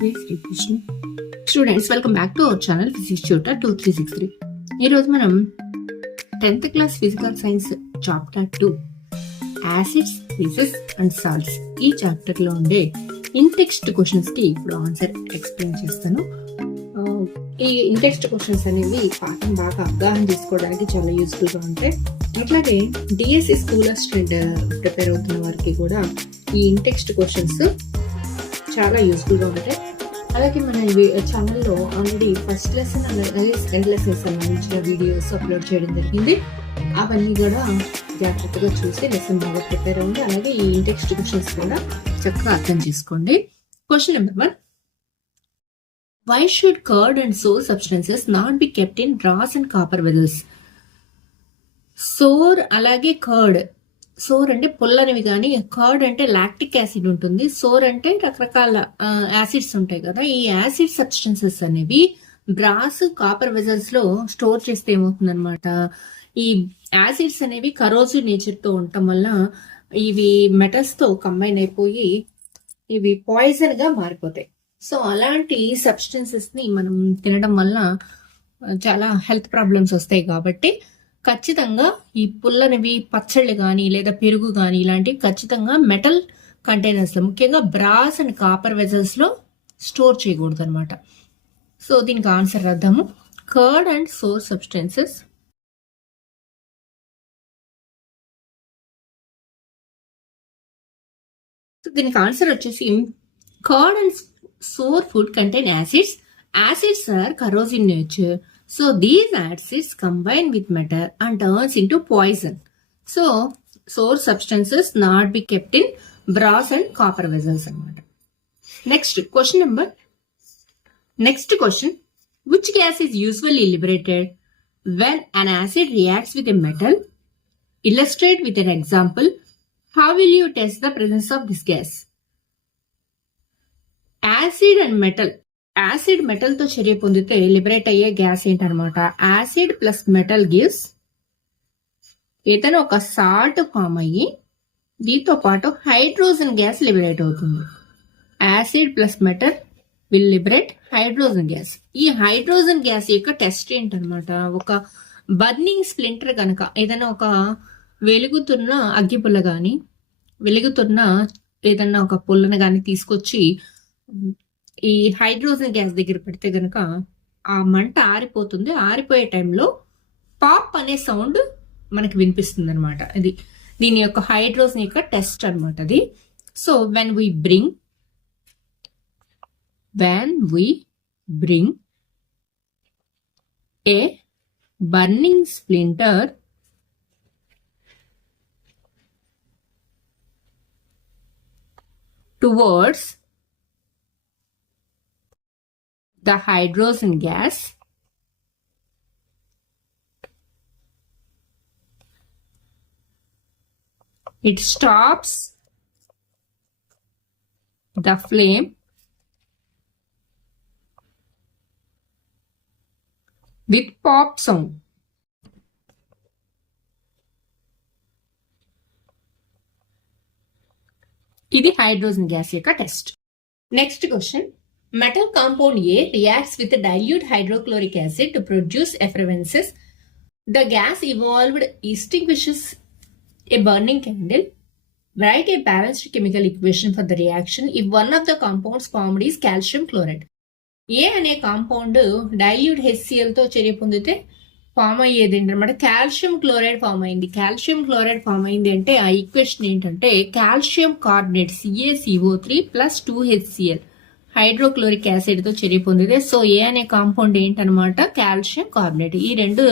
జై Srikrishna. Students, welcome back to our channel physics tutor 2363. ఈరోజు మనం 10th class physical science chapter 2 acids, bases and salts ఈ chapter లో ఉండే ఇన్టెక్స్ట్ క్వశ్చన్స్ కి ఇప్పుడు ఆన్సర్ ఎక్స్ప్లెయిన్ చేస్తాను. ఈ ఇన్టెక్స్ట్ క్వశ్చన్స్ అనేవి పాఠం బాగా అవగాహన చేసుకోవడానికి చాలా యూస్ఫుల్ గా ఉంటాయి. అట్లాగే డిఎస్సి స్కూల్ స్టూడెంట్ ప్రిపేర్ అవుతున్న వారికి కూడా ఈ ఇన్టెక్స్ట్ క్వశ్చన్స్ చాలా యూస్ఫుల్ గా ఉంటాయి. అలాగే మన ఛానల్లో ఆల్రెడీ ఫస్ట్ లెసన్ అలాగే సెకండ్ లెసన్ సంబంధించిన వీడియోస్ అప్లోడ్ చేయడం జరిగింది. అవన్నీ కూడా జాగ్రత్తగా చూసి లెసన్ బాగా ప్రిపేర్ అవ్వండి. అలాగే ఈ ఇన్టెక్స్ట్ క్వశ్చన్స్ కూడా చక్కగా అర్థం చేసుకోండి. Question number 1. Why should curd and sour substances not be kept in brass and copper vessels? Sour అలాగే కర్డ్. సోర్ అంటే పుల్లనివి, కానీ కర్డ్ అంటే లాక్టిక్ యాసిడ్ ఉంటుంది. సోర్ అంటే రకరకాల యాసిడ్స్ ఉంటాయి కదా. ఈ యాసిడ్ సబ్స్టెన్సెస్ అనేవి బ్రాస్, కాపర్ వెజల్స్ లో స్టోర్ చేస్తే ఏమవుతుంది అనమాట, ఈ యాసిడ్స్ అనేవి కరోజివ్ నేచర్ తో ఉండటం వల్ల ఇవి మెటల్స్ తో కంబైన్ అయిపోయి ఇవి పాయిజన్ గా మారిపోతాయి. సో అలాంటి సబ్స్టెన్సెస్ ని మనం తినడం వల్ల చాలా హెల్త్ ప్రాబ్లమ్స్ వస్తాయి. కాబట్టి ఖచ్చితంగా ఈ పుల్లనివి పచ్చళ్ళు కానీ లేదా పెరుగు కానీ ఇలాంటివి ఖచ్చితంగా మెటల్ కంటైనర్స్ లో, ముఖ్యంగా బ్రాస్ అండ్ కాపర్ వెజల్స్ లో స్టోర్ చేయకూడదు అనమాట. సో దీనికి ఆన్సర్ రాద్దాము. కర్డ్ అండ్ సోర్ సబ్స్టెన్సెస్ దీనికి ఆన్సర్ వచ్చేసి curd and sour food contain acids. Acids are corrosive in nature. So these acids combine with matter and turns into poison. So sour substances not be kept in brass and copper vessels. Next question. Which gas is usually liberated when an acid reacts with a metal? Illustrate with an example. How will you test the presence of this gas? Acid and metal. Acid metal తో చర్య పొందితే liberate అయ్యే gas ఏంటనమాట, acid plus metal gives ఏదైనా ఒక salt form అయ్యి దీంతో పాటు హైడ్రోజన్ గ్యాస్ లిబరేట్ అవుతుంది. Acid plus metal will liberate hydrogen gas. ఈ హైడ్రోజన్ గ్యాస్ యొక్క టెస్ట్ ఏంటనమాట, ఒక బర్నింగ్ స్ప్లింటర్ కనుక ఏదైనా ఒక వెలుగుతున్న అగ్గిపుల్ల కానీ వెలుగుతున్న ఏదన్నా ఒక పుల్లను కానీ తీసుకొచ్చి ఈ హైడ్రోజన్ గ్యాస్ దగ్గర పెడితే గనక ఆ మంట ఆరిపోతుంది. ఆరిపోయే టైంలో పాప్ అనే సౌండ్ మనకి వినిపిస్తుంది అనమాట. ఇది దీని యొక్క హైడ్రోజన్ యొక్క టెస్ట్ అనమాట అది. So when we bring a burning splinter towards the hydrogen gas, it stops the flame with pop sound. ఇది హైడ్రోజన్ గ్యాస్ యొక్క test. Next question. Metal compound A reacts with dilute hydrochloric acid to produce effervescence. The gas evolved extinguishes a burning candle. Write a balanced chemical equation for the reaction if one of the compounds formed is calcium chloride. A అనే compound dilute HCl తో చర్య పొందితే form అయ్యేది ఏంటన్నమాట, calcium chloride form అయింది. Calcium chloride form అయింది అంటే ఆ equation ఏంటంటే calcium carbonate CaCO3 + 2HCl hydrochloric acid తో చర్య పొందితే. సో ఏ అనే కాంపౌండ్ ఏంటనమాట, కాల్షియం కార్బోనేట్. ఈ రెండు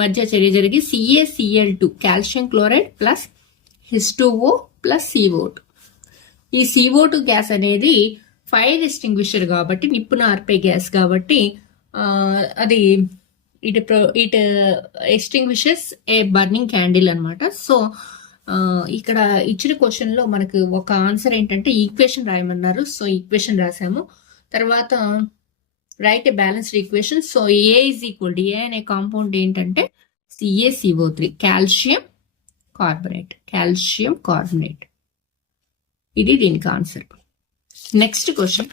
మధ్య చర్య జరిగి CaCl2 calcium chloride plus H2O plus CO2. ఈ CO2 గ్యాస్ అనేది ఫైర్ ఎక్స్టింగ్విషర్ కాబట్టి, నిప్పును ఆర్పే గ్యాస్ కాబట్టి అది it extinguishes a burning candle అనమాట. సో ఇక్కడ ఇచ్చిన క్వశ్చన్ లో మనకు ఒక ఆన్సర్ ఏంటంటే ఈక్వేషన్ రాయమన్నారు. సో ఈక్వేషన్ రాసాము. తర్వాత write a balanced equation. So A is equal to, A అనే కాంపౌండ్ ఏంటంటే CaCO3 కాల్షియం కార్బోనేట్. ఇది దీనికి answer. Next question.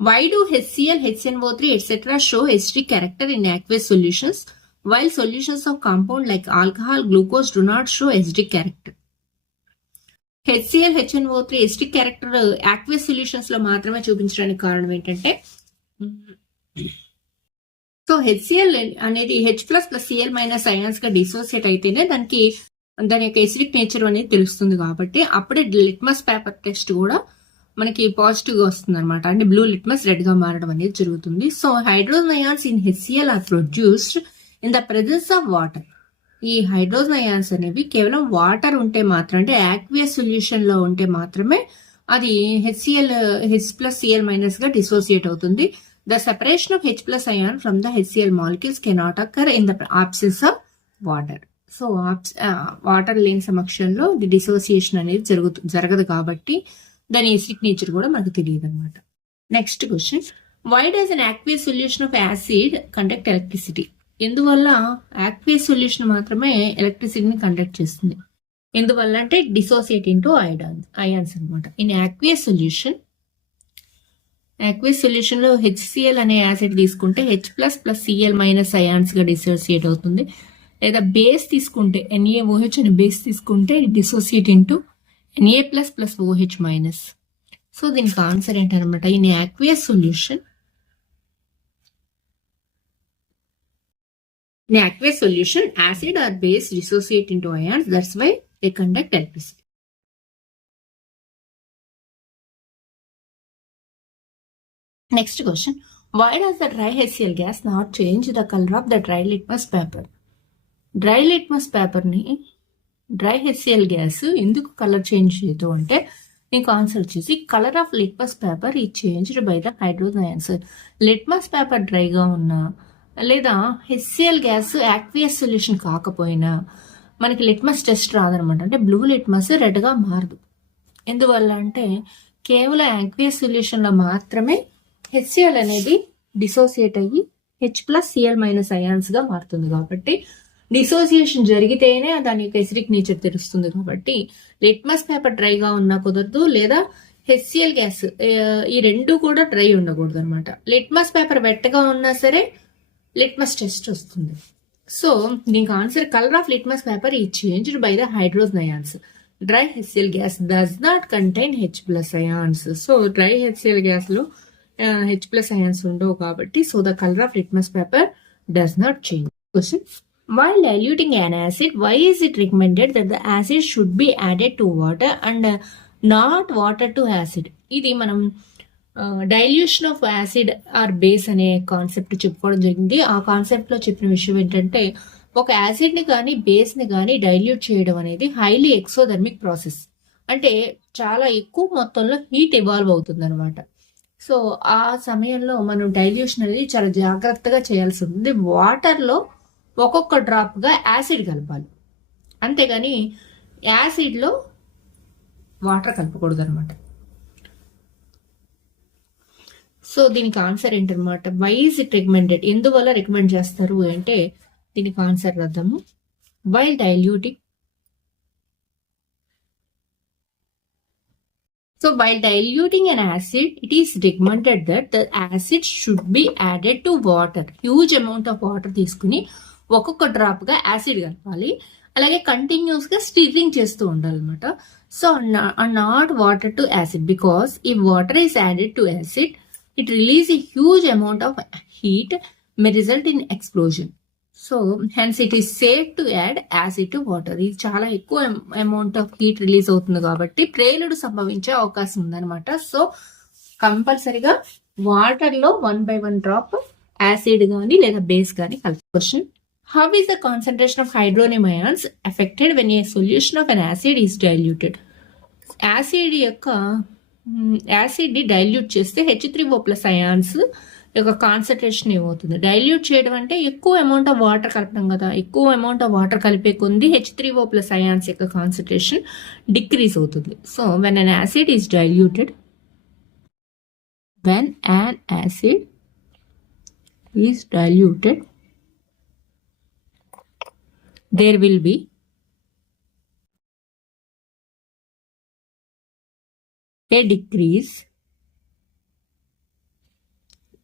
Why do HCl, HNO3, etc. show H3 character in aqueous solutions, while solutions of compound like alcohol, glucose do not show H3 character? HCl, HNO3 H3 character aqueous solutions లో మాత్రమే చూపించడానికి కారణం ఏంటంటే, so HCl అనేది H plus plus Cl minus ions గా dissociate అయితేనే దాని యొక్క ఎసిడిక్ నేచర్ అనేది తెలుస్తుంది. కాబట్టి అప్పుడే లిట్మస్ పేపర్ టెస్ట్ కూడా మనకి పాజిటివ్ గా వస్తుంది అనమాట. అంటే బ్లూ లిట్మస్ రెడ్ గా మారడం అనేది జరుగుతుంది. సో hydrogen ions in HCl are produced in the presence of water. ఈ హైడ్రోజన్ అయాన్స్ అనేవి కేవలం వాటర్ ఉంటే మాత్రం, అంటే యాక్వియస్ సొల్యూషన్ లో ఉంటే మాత్రమే అది HCl H plus Cl minus గా డిసోసియేట్ అవుతుంది. The separation of H plus ion from the HCl molecules cannot occur in the absence of water. So water లేని సమక్షంలో డిసోసియేషన్ అనేది జరగదు కాబట్టి దాని ఎసిడిక్ నేచర్ కూడా మనకు తెలియదు అనమాట. Next question, why does an aqueous solution of acid conduct electricity? ఎందువల్ల యాక్వియస్ సొల్యూషన్ మాత్రమే ఎలక్ట్రిసిటీని కండక్ట్ చేస్తుంది? ఎందువల్ల అంటే డిసోసియేట్ ఇంటూ అయాన్స్ అనమాట. ఇన్ యాక్వియస్ సొల్యూషన్ లో HCl అనే యాసిడ్ తీసుకుంటే H plus plus Cl minus ions గా డిసోసియేట్ అవుతుంది. లేదా బేస్ తీసుకుంటే NaOH అనే బేస్ తీసుకుంటే dissociate into Na plus plus OH minus. So దీనికి ఆన్సర్ ఏంటనమాట, in aqueous solution acid or base dissociate into ions. That's why they conduct electricity. Next question, why does the dry HCl gas not change the color of the dry litmus paper? Dry litmus paper ని dry HCl gas ఎందుకు colour change చేయదు అంటే, మీకు answer వచ్చేసి colour of litmus paper is changed by the hydrogen ions. Litmus paper డ్రైగా ఉన్నా లేదా HCl gas aqueous solution కాకపోయినా మనకి లిట్మస్ టెస్ట్ రాదనమాట. అంటే బ్లూ లిట్మస్ రెడ్ గా మారదు. ఎందువల్ల అంటే కేవలం యాక్వియస్ సొల్యూషన్ లో మాత్రమే HCl అనేది డిసోసియేట్ అయ్యి H plus Cl minus ions గా మారుతుంది. కాబట్టి డిసోసియేషన్ జరిగితేనే దాని యొక్క ఎసిడిక్ నేచర్ తెలుస్తుంది. కాబట్టి లిట్మస్ పేపర్ డ్రైగా ఉన్నా కుదరదు, లేదా HCl గ్యాస్ ఈ రెండు కూడా డ్రై ఉండకూడదు అనమాట. లిట్మస్ పేపర్ వెట్టగా ఉన్నా సరే లిట్మస్ టెస్ట్ వస్తుంది. సో దీనికి answer colour of litmus paper is changed by the hydrogen ions. Dry HCl gas does not contain H plus ions. So dry HCl gas లో H ప్లస్ అయాన్స్ ఉండవు కాబట్టి so the colour of litmus paper does not change. Question, while diluting an acid, why is it recommended that the acid should be added to water and not water to acid? ఇది మనం dilution of acid or base అనే concept చెప్పుకోవడం జరిగింది. ఆ concept లో చెప్పిన విషయం ఏంటంటే, ఒక యాసిడ్ ని కానీ బేస్ ని కానీ డైల్యూట్ చేయడం అనేది హైలీ ఎక్సోథర్మిక్ ప్రాసెస్. అంటే చాలా ఎక్కువ మొత్తంలో హీట్ ఇవాల్వ్ అవుతుంది అనమాట. సో ఆ సమయంలో మనం డైల్యూషన్ అనేది చాలా జాగ్రత్తగా చేయాల్సి ఉంటుంది. వాటర్ లో ఒక్కొక్క డ్రాప్ గా యాసిడ్ కలపాలి, అంతేగాని యాసిడ్ లో వాటర్ కలపకూడదు అనమాట. సో దీనికి ఆన్సర్ ఏంటనమాట, వై ఇస్ ఇట్ రికమెండెడ్? ఎందువల్ల రికమెండ్ చేస్తారు అంటే దీనికి ఆన్సర్ రాద్దాము. While diluting, so while diluting an acid, it is recommended that the acid should be added to water. Huge amount of water తీసుకుని ఒక్కొక్క డ్రాప్ గా యాసిడ్ కలపాలి. అలాగే కంటిన్యూస్ గా స్టిరింగ్ చేస్తూ ఉండాలన్నమాట. So not water to acid, because if water is added to acid, it release a huge amount of heat, may result in explosion. So hence it is safe to add acid to water. ఇది చాలా ఎక్కువ amount of heat release అవుతుంది కాబట్టి ప్రేలుడు సంభవించే అవకాశం ఉందన్నమాట. So కంపల్సరీగా water లో 1 by 1 డ్రాప్ యాసిడ్ గానీ లేదా బేస్ గానీ కలిపి. Question, how is the concentration of hydronium ions affected when a solution of an acid is diluted? Acid ని డైల్యూట్ చేస్తే H3O+ అయాన్స్ యొక్క కాన్సన్ట్రేషన్ ఏమవుతుంది? డైల్యూట్ చేయడం అంటే ఎక్కువ అమౌంట్ ఆఫ్ వాటర్ కలపడం కదా. ఎక్కువ అమౌంట్ ఆఫ్ వాటర్ కలిపే కొంది H3O+ అయాన్స్ యొక్క కాన్సన్ట్రేషన్ డిక్రీజ్ అవుతుంది. So when an acid is diluted, there will be a decrease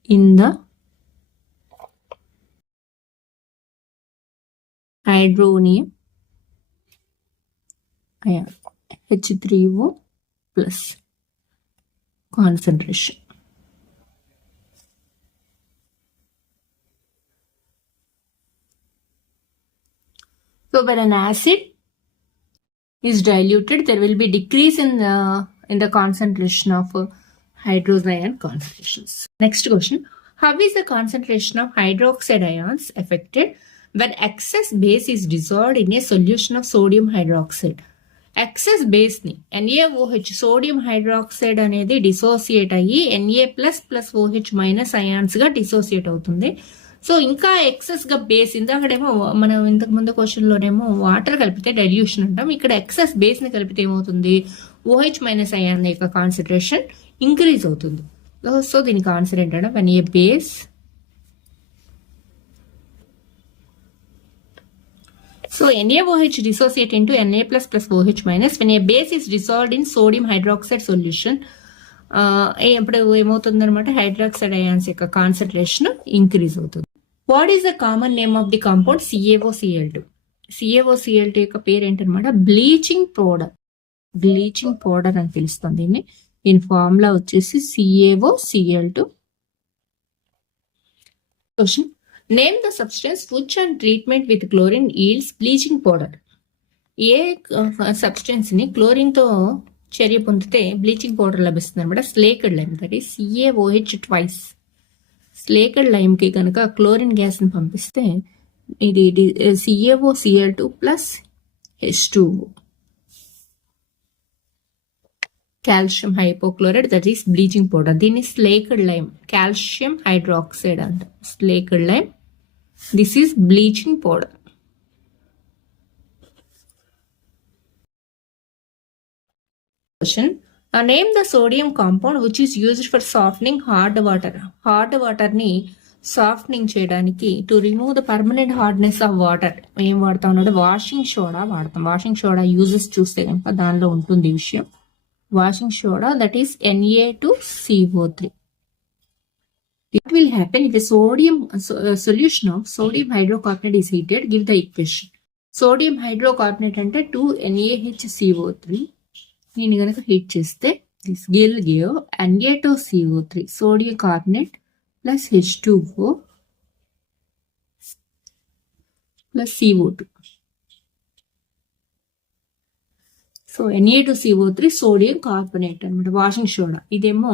in the hydronium ion H3O plus concentration. So when an acid is diluted, there will be decrease in the concentration of hydrogen ion concentrations. Next question. How is the concentration of hydroxide ions affected when excess base is dissolved in a solution of sodium hydroxide? Excess base ని NaOH sodium hydroxide అనేది dissociate అయ్యి Na++OH- ions గా dissociate అవుతుంది. So ఇంకా excess గా base ఇందాకడేమో మనం ఇంతకు ముందు క్వశ్చన్ లోనేమో వాటర్ కలిపితే డైల్యూషన్ అంటాం. ఇక్కడ ఎక్సెస్ బేస్ ని కలిపితే ఏమవుతుంది, OH- అయాన్ యొక్క కాన్సన్ట్రేషన్ ఇంక్రీజ్ అవుతుంది. సో దీనికి ఆన్సర్ ఏంటంటే when a base So NaOH dissociate into Na++OH- when a base is dissolved in sodium hydroxide solution. ఇప్పుడు ఏమవుతుంది అనమాట, హైడ్రాక్సైడ్ అయాన్స్ యొక్క కాన్సన్ట్రేషన్ ఇంక్రీజ్ అవుతుంది. What is the common name of the compound CaOCl2? CaOCl2 యొక్క పేరు ఏంటనమాట, bleaching powder. Bleaching powder అని పిలుస్తుంది దీన్ని. దీని ఫార్ములా వచ్చేసి CaOCl2. Question. Name the substance which on treatment with chlorine yields bleaching powder. ఏ సబ్స్టెన్స్ ని క్లోరిన్ తో చర్య పొందితే బ్లీచింగ్ పౌడర్ లభిస్తుంది అనమాట. Slaked lime, that is CaOH twice. Slaked lime కి కనుక క్లోరిన్ గ్యాస్ ని పంపిస్తే ఇది CaOCl2 plus H2O. Calcium hypochlorite, that is bleaching powder. దీన్ని స్లేకెడ్ లైమ్, కాల్షియం హైడ్రాక్సైడ్ అంట. Slaked lime, this is bleaching powder. Question. Name the sodium compound which is used for softening hard water. Hard water ని softening చేయడానికి, to remove the permanent hardness of water ఏం వాడతాం అంటే washing soda వాడతాం. Washing soda uses చూస్తే కనుక దానిలో ఉంటుంది ఈ విషయం. Washing soda, that is Na2CO3. What will happen if a solution of sodium hydrocarbonate is heated? Give the equation. Sodium hydrocarbonate అంటే 2NaHCO3. దీన్ని కనుక హీట్ చేస్తే this will give Na2CO3 sodium carbonate plus H2O plus CO2. So Na2CO3 sodium carbonate అనమాట, washing soda. ఇదేమో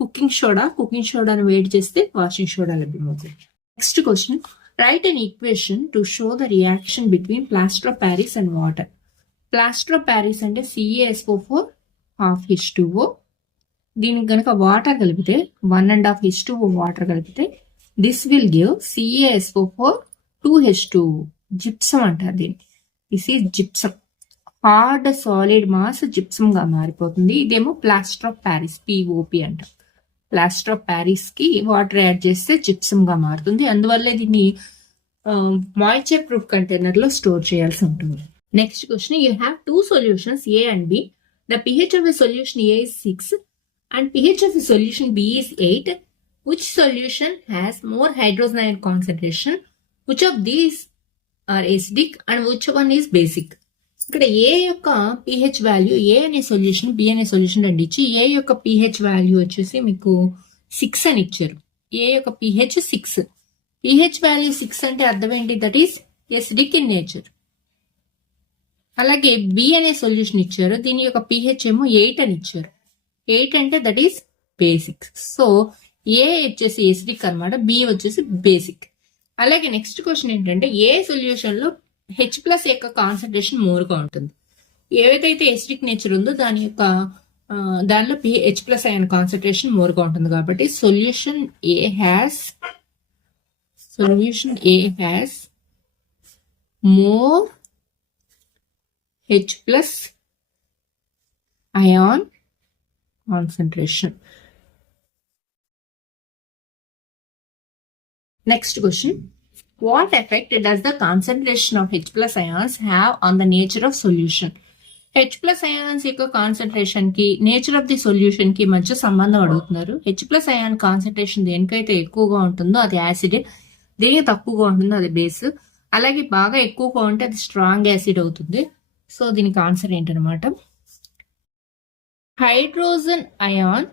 cooking soda. Cooking సోడాను వేడి చేస్తే washing soda లభ్యమవుతుంది. Next question. Write an equation to show the reaction between plaster of Paris and water. Plaster of Paris అంటే CaSO4 half H2O. దీనికి కనుక water కలిపితే 1.5 H2O వాటర్ కలిపితే this will give CaSO4 2H2O. Gypsum అంటారు దీన్ని. This is gypsum. Hard solid mass gypsum గా మారిపోతుంది. ఇదేమో ప్లాస్టర్ ఆఫ్ ప్యారిస్, POP అంటాం. ప్లాస్టర్ ఆఫ్ ప్యారిస్ కి వాటర్ యాడ్ చేస్తే జిప్సమ్ గా మారుతుంది. అందువల్లే దీన్ని మాయిశ్చర్ ప్రూఫ్ కంటైనర్ లో స్టోర్ చేయాల్సి ఉంటుంది. Next question. You have 2 solutions A and B. The pH of a solution A is 6 and pH of a solution B is 8. Which solution has more hydrogen ion concentration? Which of these are acidic and which one is basic? ఇక్కడ ఏ యొక్క pH value, ఏ అనే solution B అనే solution రెండు ఇచ్చి ఏ యొక్క pH value వచ్చేసి మీకు 6 అని ఇచ్చారు. ఏ యొక్క pH 6. pH వాల్యూ 6 అంటే అర్థం ఏంటి, that is acidic in nature. అలాగే బి అనే సొల్యూషన్ ఇచ్చారు, దీని యొక్క pH ఏమో 8 అని ఇచ్చారు. 8 అంటే దట్ ఈస్ బేసిక్. సో ఏ వచ్చేసి ఎసిడిక్ అనమాట, బి వచ్చేసి బేసిక్. అలాగే నెక్స్ట్ క్వశ్చన్ ఏంటంటే ఏ సొల్యూషన్ లో H+ యొక్క కాన్సన్ట్రేషన్ మోర్ గా ఉంటుంది. ఏదైతే ఎసిడిక్ నేచర్ ఉందో దానిలో H+ అయన్ కాన్సన్ట్రేషన్ మోర్ గా ఉంటుంది. కాబట్టి solution a has more H+ ion concentration. Next question. What effect does the concentration of H+ ions have on the nature of solution? H plus ions యొక్క concentration కి nature of the solution కి మధ్య సంబంధం అడుగుతున్నారు. H plus ion concentration దేనికైతే ఎక్కువగా ఉంటుందో అది acid, దేనికి తక్కువగా ఉంటుందో అది బేస్, అలాగే బాగా ఎక్కువగా ఉంటే అది స్ట్రాంగ్ యాసిడ్ అవుతుంది. సో దీనికి ఆన్సర్ ఏంటనమాట, hydrogen ion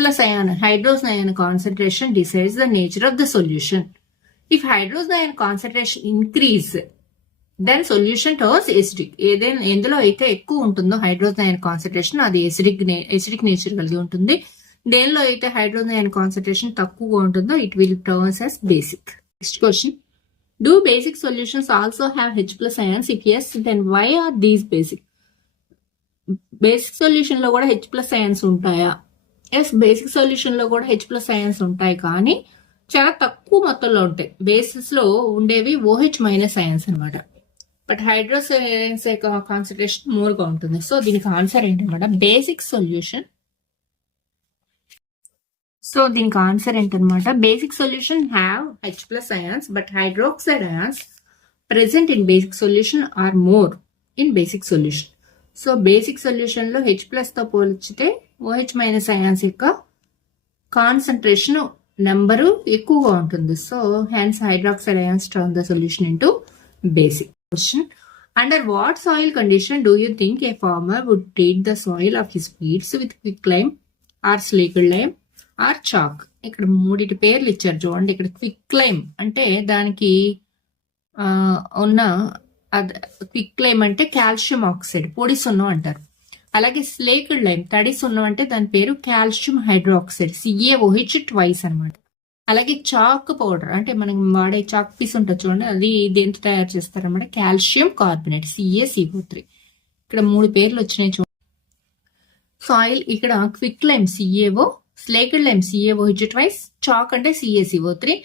plus ion, hydrogen ion concentration decides the nature of the solution. If hydrogen ion concentration increase, then solution turns acidic. ఏదైనా ఎందులో అయితే ఎక్కువ ఉంటుందో హైడ్రోజన్ అయాన్ కాన్సన్ట్రేషన్ అది ఎసిడిక్ నేచర్ కలిగి ఉంటుంది. దేనిలో అయితే హైడ్రోజన్ అయాన్ కాన్సన్ట్రేషన్ తక్కువగా ఉంటుందో it will turns as basic. Next question, do basic solutions also have H plus ions? If yes, then why are these basic? Basic solution లో కూడా H plus ions ఉంటాయా? Yes, basic solution లో కూడా H plus ions ఉంటాయి, కానీ చాలా తక్కువ మొత్తంలో ఉంటాయి. బేసిస్ లో ఉండేవి OH మైనస్ అయాన్స్ అనమాట, బట్ హైడ్రోస్ అయాన్స్ యొక్క కాన్సన్ట్రేషన్ మోర్ గా ఉంటుంది. సో దీనికి ఆన్సర్ ఏంటన్నమాట, బేసిక్ సొల్యూషన్. సో దీనికి ఆన్సర్ ఏంటన్నమాట, basic solution have H plus ions, but hydroxide ions present in basic solution are more in basic solution. So basic solution లో H plus తో పోల్చితే OH minus ions యొక్క concentration number ఎక్కువగా ఉంటుంది. So hence hydroxide ions turn the solution into basic. Question, under what soil condition do you think a farmer would treat the soil of his fields with quick lime or slaked lime or chalk? ఇక్కడ మూడిటి పేర్లు ఇచ్చారు చూడండి. ఇక్కడ quick lime అంటే దానికి ఉన్న quick lime అంటే కాల్షియం ఆక్సైడ్, పొడి సున్నం అంటారు. అలాగే స్లేక్డ్ లైమ్ తడి సున్నం అంటే దాని పేరు కాల్షియం హైడ్రోక్సైడ్, CaOH ట్వైస్ అనమాట. అలాగే చాక్ పౌడర్ అంటే మనం వాడే చాక్ పీస్ ఉంటుంది చూడండి, అది దేంతో తయారు చేస్తారన్నమాట, కాల్షియం కార్బోనేట్ CaCO3. ఇక్కడ మూడు పేర్లు వచ్చినాయి చూడండి. సాయిల్ ఇక్కడ quick lime CaO, slaked lime CaOH twice, chalk అంటే CaCO3.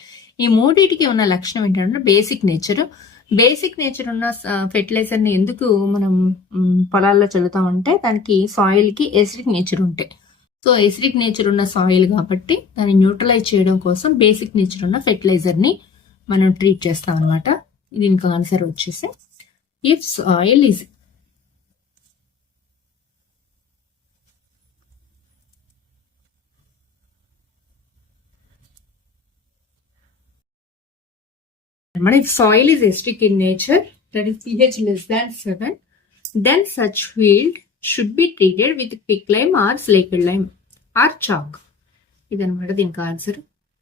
ఈ మూడింటికి ఉన్న లక్షణం ఏంటంటే బేసిక్ నేచర్. బేసిక్ నేచర్ ఉన్న ఫెర్టిలైజర్ ని ఎందుకు మనం పొలాల్లో చల్లుతామంటే దానికి సాయిల్ కి ఎసిడిక్ నేచర్ ఉంటాయి. సో ఎసిడిక్ నేచర్ ఉన్న సాయిల్ కాబట్టి దాన్ని న్యూట్రలైజ్ చేయడం కోసం బేసిక్ నేచర్ ఉన్న ఫెర్టిలైజర్ ని మనం ట్రీట్ చేస్తాం అనమాట. దీనికి ఆన్సర్ వచ్చేసి, if soil is if soil is acidic in nature, that is pH less than 7, then such field should be treated with quick lime or slaked lime or chalk. ఇదన్నమాట దీనికి answer.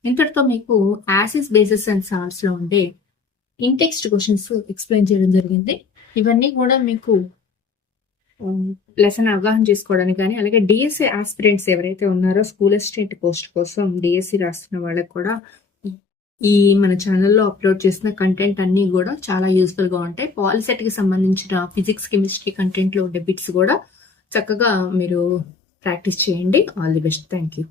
ఇంతటితో మీకు acids, basis and salts లో ఉండే ఇంటెక్స్ట్ questions explain చేయడం జరిగింది. ఇవన్నీ కూడా మీకు లెసన్ అవగాహన చేసుకోవడానికి కానీ, అలాగే డిఎస్సి ఆస్పిరెంట్స్ ఎవరైతే ఉన్నారో స్కూల్ అసిస్టెంట్ పోస్ట్ కోసం డిఎస్సి రాస్తున్న వాళ్ళకి కూడా ఈ మన ఛానల్లో అప్లోడ్ చేసిన కంటెంట్ అన్ని కూడా చాలా యూస్ఫుల్ గా ఉంటాయి. పాలిసెట్ కి సంబంధించిన ఫిజిక్స్, కెమిస్ట్రీ కంటెంట్ లో ఉండే బిట్స్ కూడా చక్కగా మీరు ప్రాక్టీస్ చేయండి. All the best. Thank you.